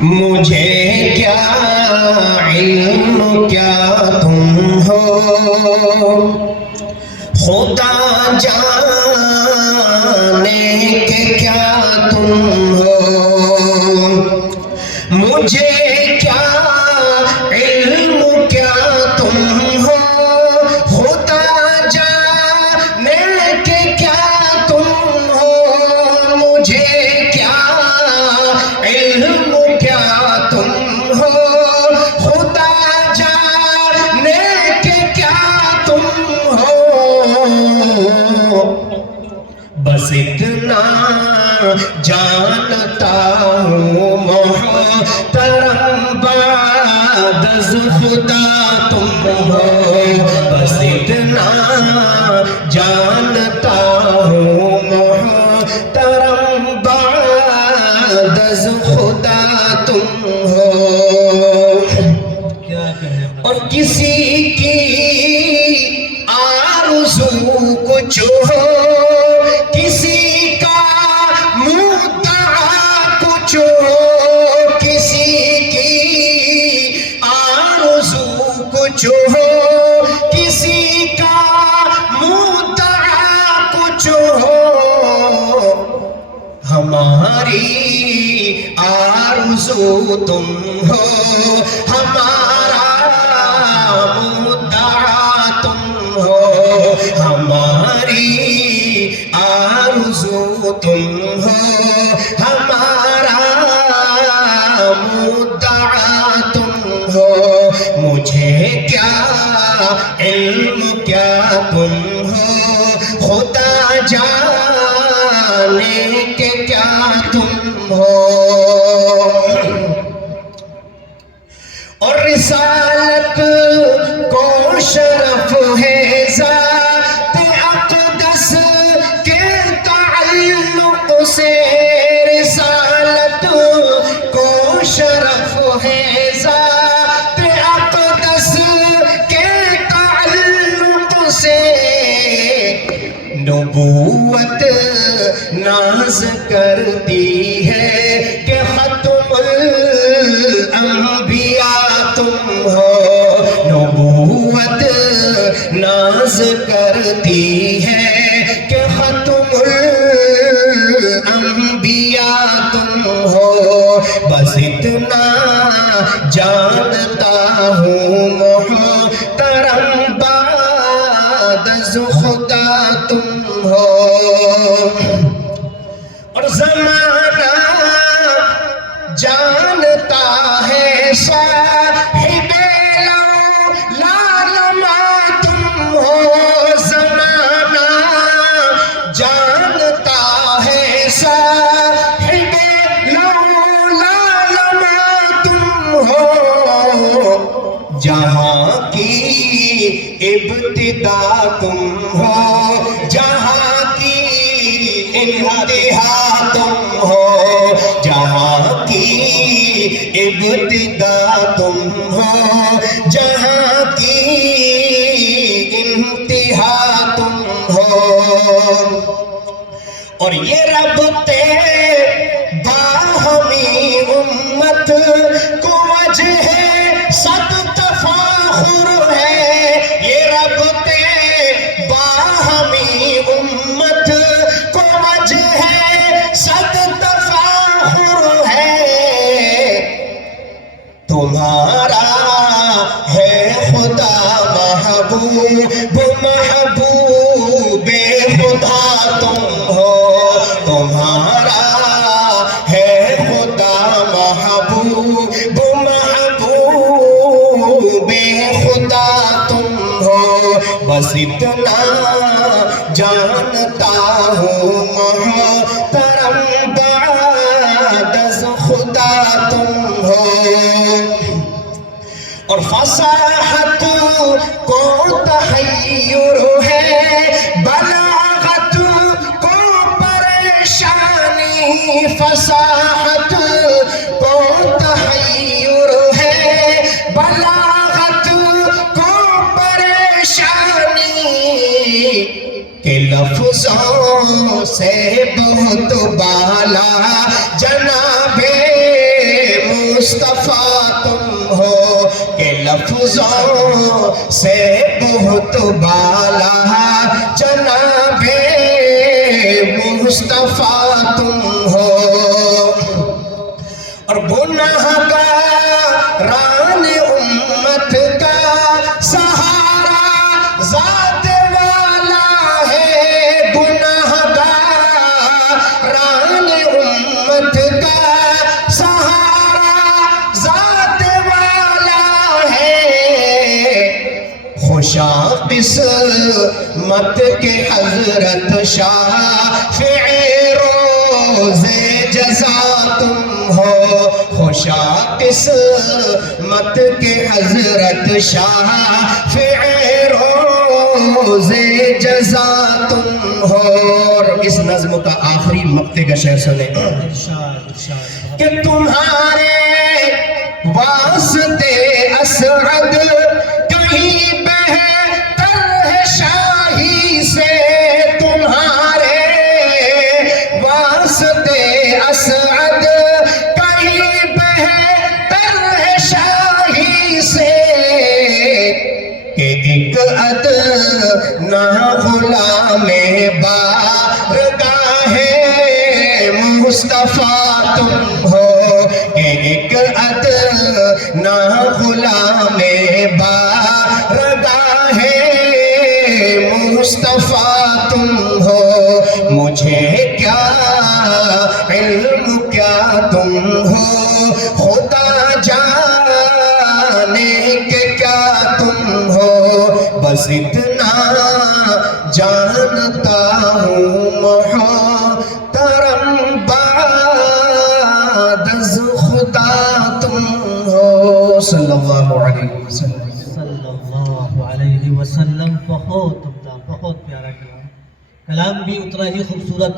مجھے کیا علم کیا تم ہو، خدا جانے کہ کیا تم ہو. مجھے کیا علم کیا تم ہو، خدا جانے کہ کیا تم ہو. مجھے کیا علم کیا تم ہو، خدا جانے کہ کیا تم ہو. بس اتنا جانتا ہوں محترم بعد از خدا تم ہو. بس اتنا جانتا ہوں محترم بعد از خدا تم ہو. اور کسی کی آرزو کچھ ہو، کسی کا مدعا کچھ ہو، کسی کی آرزو کچھ ہو، کسی کا مدعا کچھ ہو. ہماری آرزو تم ہو، ہمارا مدعا تم ہو. ہماری آرزو تم ہو، ہمارا مدعا تم ہو. مجھے کیا علم کیا تم ہو، خدا جانے کہ کیا تم ہو. اور رسالت کو شرف ہے ذات اقدس کے تعلق سے. رسالت کو شرف ہے ذات اقدس کے تعلق سے. نبوت ناز کرتی ہے کہ ختم الانبیاء تم ہو. نبوت ناز کرتی ہے کہ ختم الانبیاء تم ہو. بس اتنا جانتا ہوں محترم بعد از خدا تم ہو. اور زمانہ جانتا ہے صاحب لالما تم ہو. زمانہ جانتا ہے صاحب لالما تم ہو. جہاں کی ابتدا تم ہو، جہاں کی انتہا تم ہو. جہاں کی ابتدا تم ہو، جہاں کی انتہا تم ہو. اور یہ ربطِ باہمی امت کو وجہ صد تفاخر ہے. یہ ربطِ باہمی امت کو وجہ صد تفاخر ہے. تمہارا ہے خدا محبوب محبوب خدا تم ہو. تمہارا ہے خدا محبوب محبوب خدا تم ہو. بس اتنا جانتا ہوں محترم بعد از خدا تم ہو. اور فصاحت کو تحیر ہے، بلاغت کو پریشانی. فصاحت کو تحیر ہے، بلاغت کو پریشانی. کہ لفظوں سے بہت بالا جناب لفظوں سے بہت بالا جناب مصطفیٰ تم ہو، اور گناہگاران امت کا سہارا ذات والا ہے، گناہگاران امت کا سہارا ذات والا ہے، خوشا قسمت کے حضرت شافعی روز جزا تم ہو، خوشا قسمت کے حضرت شافعی روز جزا تم ہو۔ اور اس نظم کا آخری مقطع کا شعر سنیں کہ تمہارے واسطے اسعد کہیں بہتر ہے شاہی سے، تمہارے واسطے اسعد کہیں بہتر ہے شاہی سے، کہ ایک ادنا غلام بارگاہ مصطفیٰ تم ہو، کہ ایک ادنا غلام بارگاہ مصطفیٰ تم ہو، مجھے کیا علم کیا تم ہو، خدا جانے کہ کیا تم ہو، بس اتنا جانتا ہوں محترم بعد از خدا تم ہو، صلی اللہ علیہ وسلم۔ صلی اللہ علیہ وسلم۔ بہت عمدہ، بہت پیارا کلام، کلام بھی اتنا ہی خوبصورت